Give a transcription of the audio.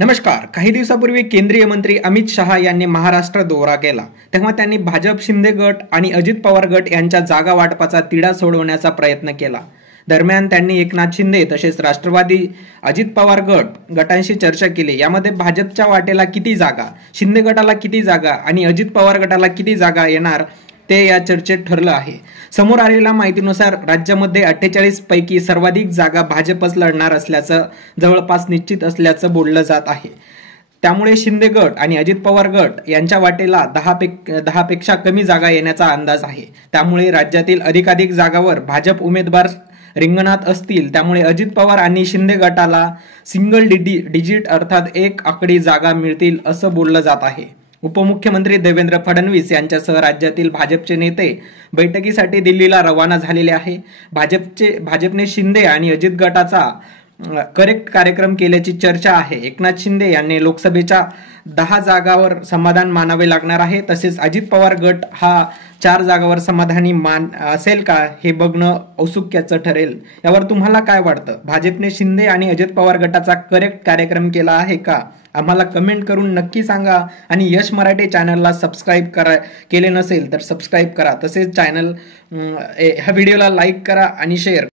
नमस्कार. काही दिवसापूर्वी केंद्रीय मंत्री अमित शहा यांनी महाराष्ट्र दौरा केला. तेव्हा त्यांनी भाजप शिंदे गट आणि अजित पवार गट यांच्या जागा वाटपाचा तिढा सोडवण्याचा प्रयत्न केला. दरम्यान त्यांनी एकनाथ शिंदे तसेच राष्ट्रवादी अजित पवार गटांशी चर्चा केली. यामध्ये भाजपच्या वाटेला किती जागा, शिंदे गटाला किती जागा आणि अजित पवार गटाला किती जागा येणार ते या चर्चेत ठरलं आहे. समोर आलेल्या माहितीनुसार राज्यामध्ये 48 पैकी सर्वाधिक जागा भाजपच लढणार असल्याचं जवळपास निश्चित असल्याचं बोललं जात आहे. त्यामुळे शिंदे गट आणि अजित पवार गट यांच्या वाटेला 10 पेक्षा कमी जागा येण्याचा अंदाज आहे. त्यामुळे राज्यातील अधिकाधिक जागावर भाजप उमेदवार रिंगणात असतील. त्यामुळे अजित पवार आणि शिंदे गटाला सिंगल डिजिट अर्थात एक आकडी जागा मिळतील असं बोललं जात आहे. उपमुख्यमंत्री देवेंद्र फडणवीस यांच्यासह राज्यातील भाजपचे नेते बैठकीसाठी दिल्लीला रवाना झालेले आहे. भाजपने शिंदे आणि अजित गटाचा करेक्ट कार्यक्रम केल्याची चर्चा आहे. एकनाथ शिंदे यांनी लोकसभेच्या 10 जागावर समाधान मानावे लागणार आहे. तसेच अजित पवार गट हा 4 जागावर समाधानी असेल का हे बघणं औत्सुक्याचं ठरेल. यावर तुम्हाला काय वाटतं? भाजपने शिंदे आणि अजित पवार गटाचा करेक्ट कार्यक्रम केला आहे का? आम्हाला कमेंट करून नक्की सांगा. आणि यश मराठी चॅनलला सबस्क्राईब केले नसेल तर सबस्क्राईब करा. तसेच ह्या व्हिडिओला लाईक करा आणि शेअर